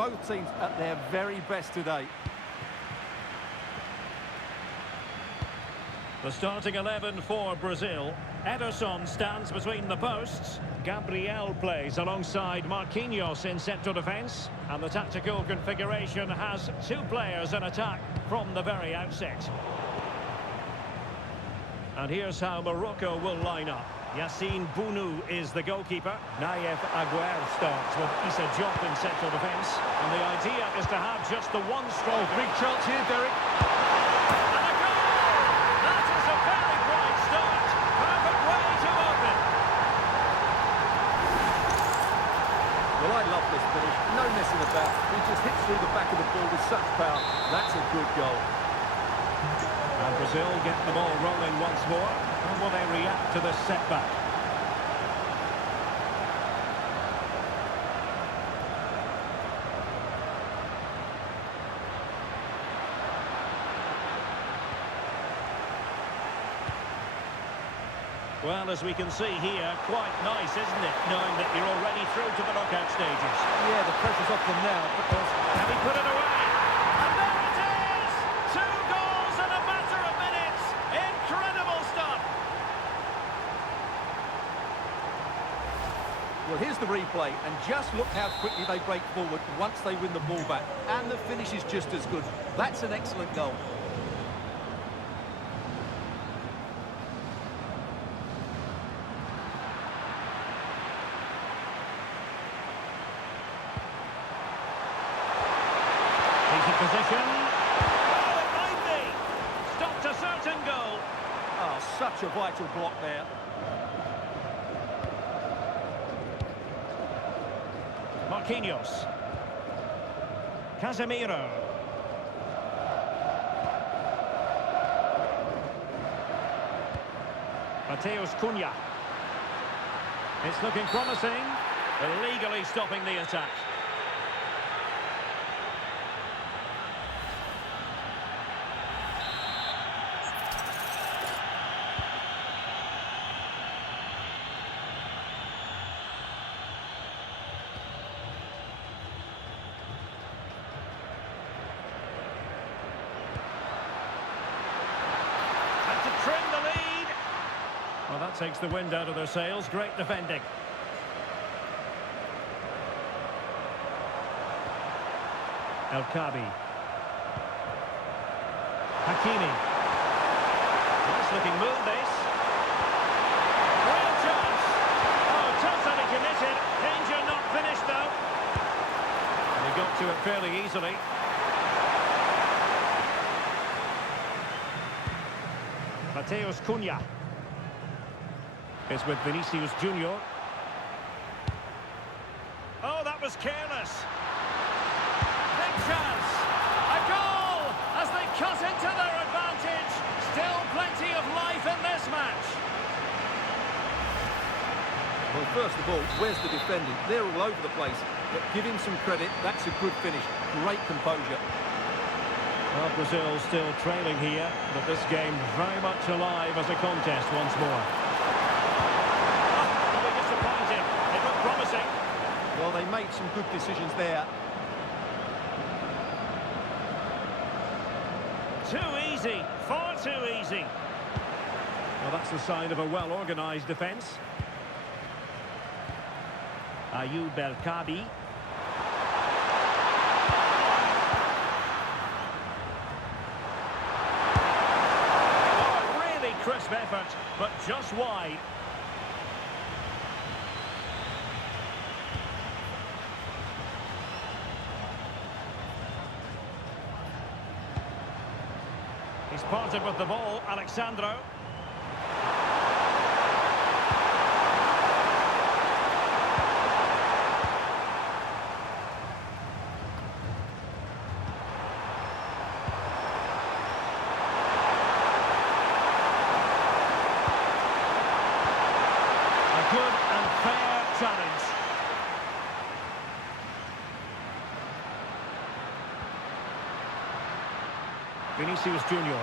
both teams at their very best today. The starting 11 for Brazil. Ederson stands between the posts. Gabriel plays alongside Marquinhos in central defence. And the tactical configuration has two players in attack from the very outset. And here's how Morocco will line up. Yassine Bounou is the goalkeeper. Naïef Aguer starts with Issa Diop in central defence. And the idea is to have just the one stroke. Big chance here, Derek. And a goal! That is a very bright start. Perfect way to open. Well, I love this finish. No messing about. He just hits through the back of the ball with such power. That's a good goal. And Brazil get the ball rolling once more. How will they react to this setback? Well, as we can see here, quite nice, isn't it? Knowing that you're already through to the knockout stages. Yeah, the pressure's off them now. Can he put it away? And there it is! 2 goals in a matter of minutes! Incredible stuff! Well, here's the replay, and just look how quickly they break forward once they win the ball back. And the finish is just as good. That's an excellent goal. Position. Oh, it might be. Stopped a certain goal. Oh, such a vital block there. Marquinhos. Casemiro. Mateus Cunha. It's looking promising. Illegally stopping the attack. Trim the lead. Well, that takes the wind out of their sails. Great defending. El Khabi. Hakimi. Nice looking move, this. Real chance. Oh, totally committed. Danger not finished, though. And he got to it fairly easily. Mateus Cunha is with Vinicius Junior. Oh, that was careless. Big chance. A goal as they cut into their advantage. Still plenty of life in this match. Well, first of all, where's the defending? They're all over the place. But give him some credit. That's a good finish. Great composure. Well, Brazil still trailing here, but this game very much alive as a contest once more. Probably disappointing. It looked promising. Well, they made some good decisions there. Too easy. Far too easy. Well, that's the sign of a well-organised defence. Ayoub El Khabi. Crisp effort, but just wide. He's parted with the ball, Alexandro. Good and fair challenge. Vinicius Junior.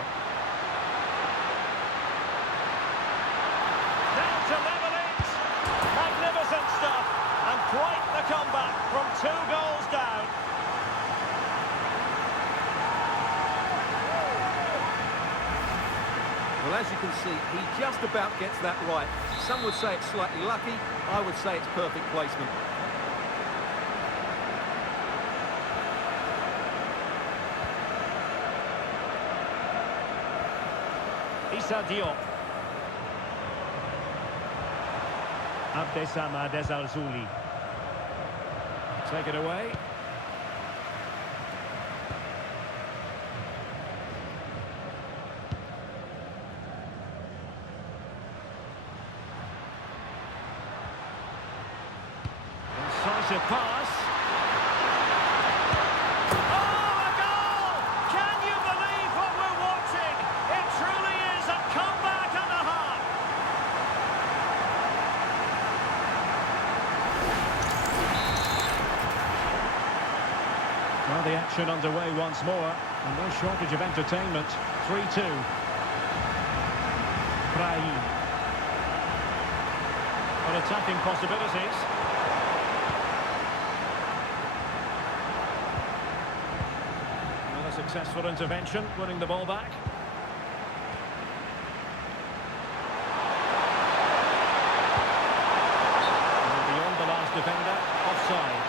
Down to level it. Magnificent stuff. And quite the comeback from 2 goals down. Well, as you can see, he just about gets that right. Some would say it's slightly lucky. I would say it's perfect placement. Issa Diop. Abdesama Desalzouli. Take it away. Incisive pass. Oh, a goal! Can you believe what we're watching? It truly is a comeback and a half. Well, the action underway once more, and no shortage of entertainment. 3-2. Brahim. Well, attacking possibilities. Well, a successful intervention, winning the ball back. And beyond the last defender, offside.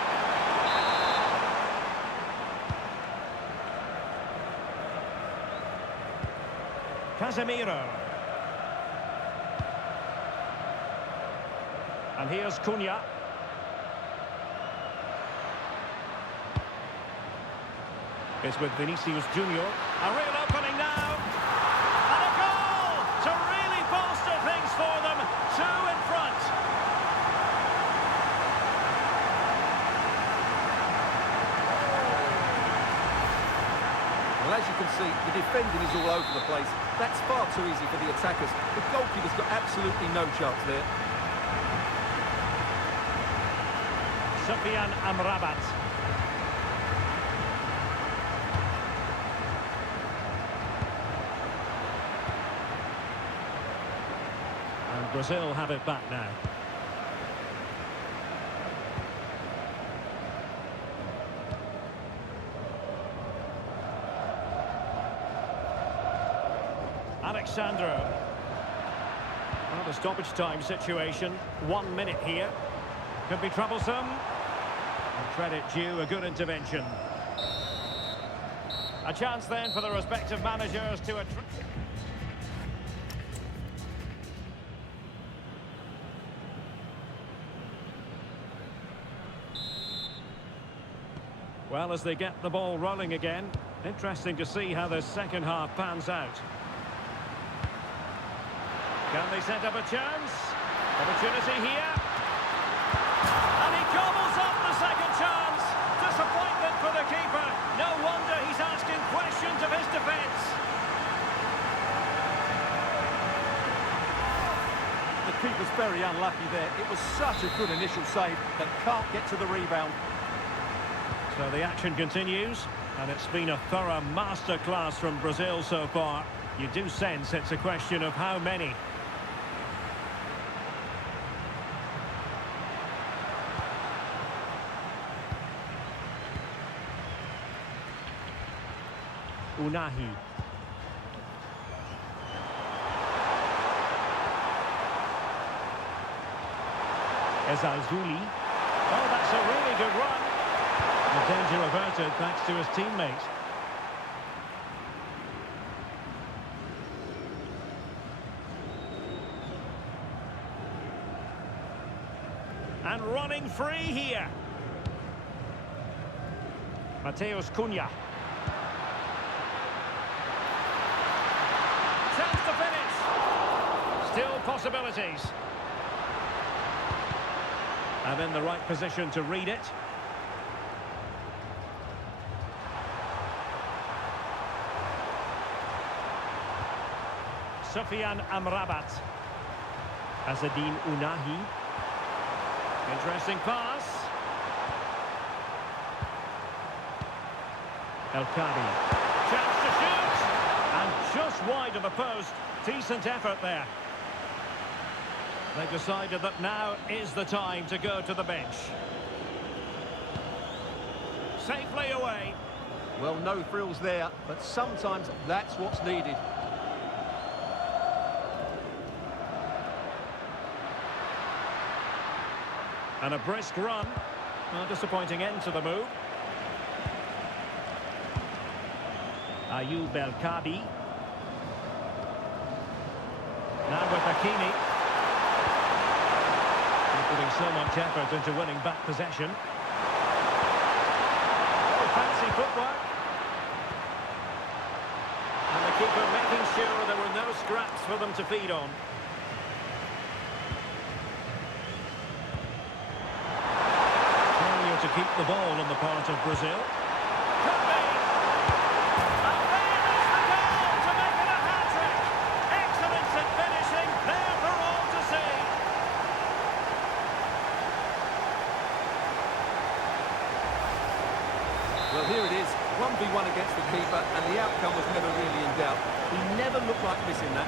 Casemiro. And here's Cunha. It's with Vinicius Junior. A real opening now. And a goal to really bolster things for them. 2 in front. Well, as you can see, the defending is all over the place. That's far too easy for the attackers. The goalkeeper's got absolutely no chance there. Sufyan Amrabat. And Brazil have it back now. Alexandro. Well, the stoppage time situation. 1 minute here. Could be troublesome. And credit due, a good intervention. A chance then for the respective managers to... Well, as they get the ball rolling again, interesting to see how the second half pans out. Can they set up a chance? Opportunity here. And he gobbles up the second chance. Disappointment for the keeper. No wonder he's asking questions of his defence. The keeper's very unlucky there. It was such a good initial save, but can't get to the rebound. So the action continues, and it's been a thorough masterclass from Brazil so far. You do sense it's a question of how many. Unahi. Ezalzouli. Oh, that's a really good run. The danger averted thanks to his teammate. And running free here. Mateus Cunha. Chance to finish. Still possibilities. And in the right position to read it. Sufyan Amrabat. Azzedine Unahi. Interesting pass. El Kadi. Chance to shoot. And just wide of the post. Decent effort there. They've decided that now is the time to go to the bench. Safely away. Well, no frills there, but sometimes that's what's needed. And a brisk run. A disappointing end to the move. Ayoub El Kabi. Now with Hakimi. He's putting so much effort into winning back possession. Oh, fancy footwork. And the keeper making sure there were no scraps for them to feed on. Failure to keep the ball on the part of Brazil. Could be. And there is the goal to make it a hat-trick. Excellence in finishing, there for all to see. Well, here it is, 1v1 against the keeper, and the outcome was never really in doubt. He never looked like missing that.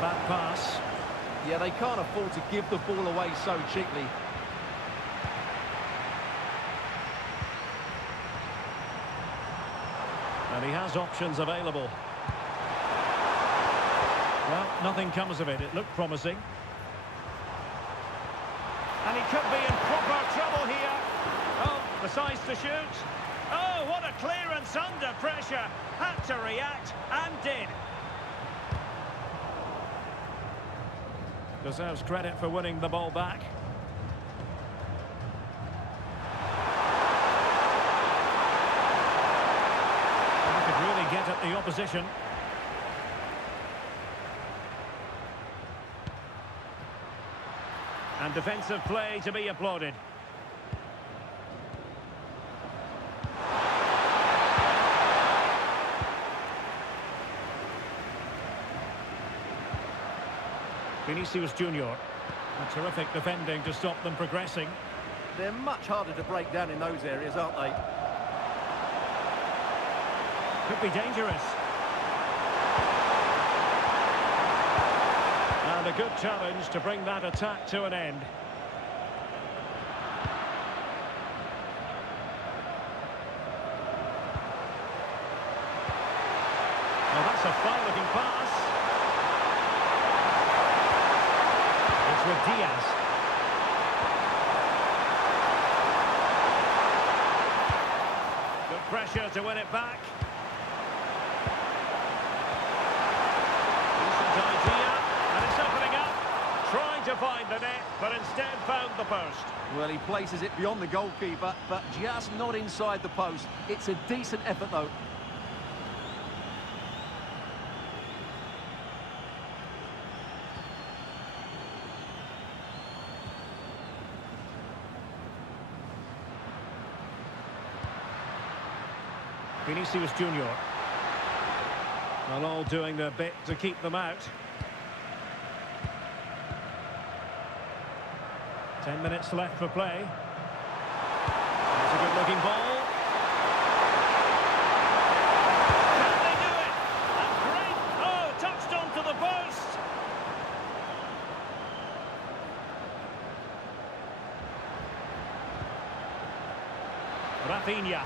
Back pass. Yeah, they can't afford to give the ball away so cheaply. And he has options available. Well, nothing comes of it. It looked promising. And he could be in proper trouble here. Oh, decides to shoot. Oh, what a clearance under pressure. Had to react and did. Deserves credit for winning the ball back. He could really get at the opposition. And defensive play to be applauded. Vinicius Junior. A terrific defending to stop them progressing. They're much harder to break down in those areas, aren't they? Could be dangerous. And a good challenge to bring that attack to an end. Well, that's a fine-looking pass. It's with Diaz. Good pressure to win it back. Decent idea, and it's opening up. Trying to find the net, but instead found the post. Well, he places it beyond the goalkeeper, but just not inside the post. It's a decent effort, though. Vinicius Junior. Well, all doing their bit to keep them out. 10 minutes left for play. It's a good-looking ball. Can they do it? And great! Oh, touched onto the post. Rafinha.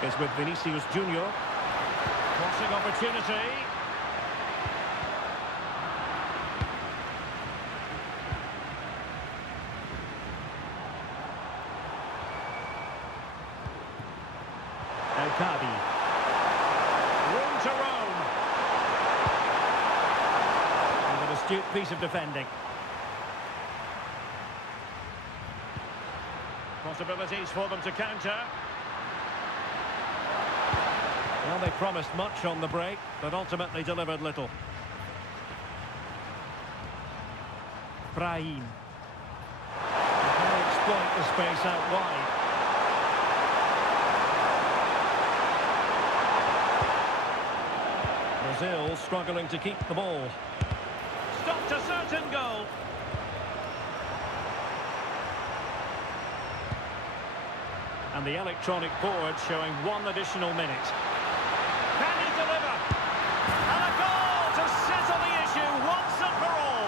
Is with Vinicius Junior. Crossing opportunity. El Kabi. Room to roam. And an astute piece of defending. Possibilities for them to counter. Well, they promised much on the break, but ultimately delivered little. Brahim. Can exploit the space out wide. Brazil struggling to keep the ball. Stopped a certain goal. And the electronic board showing 1 additional minute. Can he deliver? And a goal to settle the issue once and for all.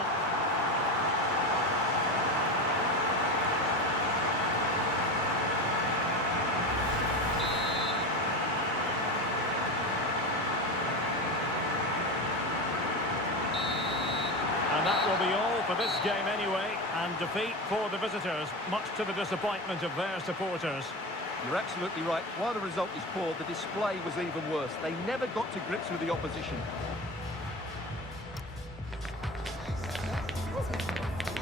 And that will be all for this game anyway. And defeat for the visitors, much to the disappointment of their supporters. You're absolutely right. While the result is poor, the display was even worse. They never got to grips with the opposition.